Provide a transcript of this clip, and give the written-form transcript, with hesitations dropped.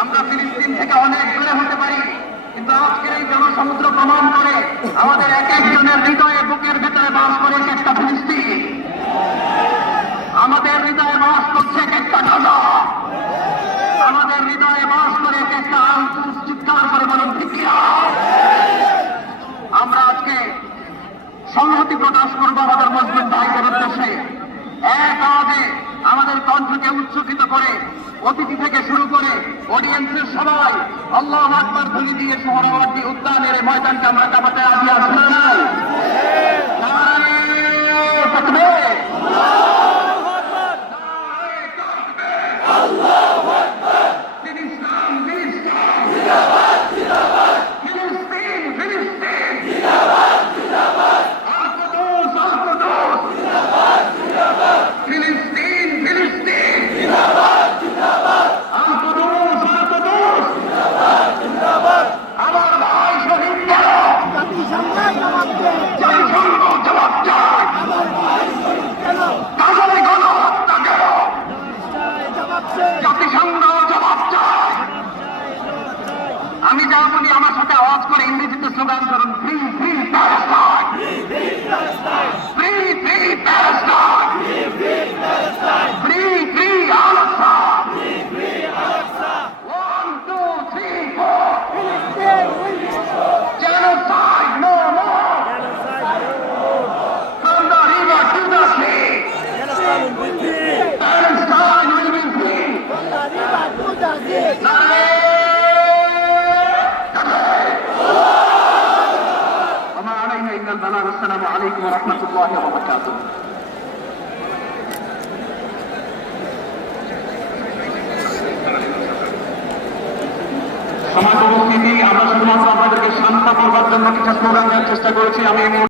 আমরা ফিলিস্তিন থেকে অনেক দূরে হতে পারি, কিন্তু আজকের এই জনসমুদ্র প্রমাণ করে আমাদের এক একজনের হৃদয়ে বুকের ভেতরে বাস করে একটা ফিলিস্তিন, আমাদের হৃদয়ে বাস করছে একটা গাজা, আমাদের হৃদয়ে বাস করে একটা আলতুস। চিৎকার করে বলুন ঠিক কিনা? আমরা আজকে সংহতি প্রকাশ করবো আমাদের মুসলিম ভাইদের উদ্দেশ্যে। এক আওয়াজে আমাদের কণ্ঠকে উচ্চকিত করে অতিথি থেকে শুরু করে অডিয়েন্সের সবাই আল্লাহু আকবার ধ্বনি দিয়ে সোহরাওয়ার্দী উদ্যানের এই ময়দানকে আমরা কাঁপাতে রাজি আছি না? নারায়ে তাকবীর, আল্লাহু আকবার, ফিলিস্তিন ফিলিস্তিন জিন্দাবাদ জিন্দাবাদ, ফিলিস্তিন ফিলিস্তিন জিন্দাবাদ জিন্দাবাদ, আল-কুদুস আল-কুদুস জিন্দাবাদ জিন্দাবাদ, ফিলিস্তিন ফিলিস্তিন জিন্দাবাদ জিন্দাবাদ, আল-কুদুস আল-কুদুস জিন্দাবাদ জিন্দাবাদ। আমার ভাই শহীদ কেন? জাতিসংঘ জবাব দেয়, জাতিসংঘ জবাব চায়। আমার ভাই শহীদ কেন? গাজায় গণহত্যা কেন? জাতিসংঘ জবাব চায়। আমি যা বলি আমার সাথে আওয়াজ করে ইংরেজিতে স্লোগান করুন, free free Palestine, free free Palestine, free free Al Aqsa, 1 2 3 4, genocide no more, from the river to the sea, Palestine will be free. নারায়ে তাকবীর, ওয়া মা আলাইনা ইল্লা আল বালাগ। আসসালামু আলাইকুম ওয়া রাহমাতুল্লাহি ওয়া বারাকাতুহু। সমাজ উপস্থিতি, আমরা শুধুমাত্র আপনাদেরকে শান্ত করবার জন্য কিছু স্লোগান দেওয়ার চেষ্টা করেছি। আমি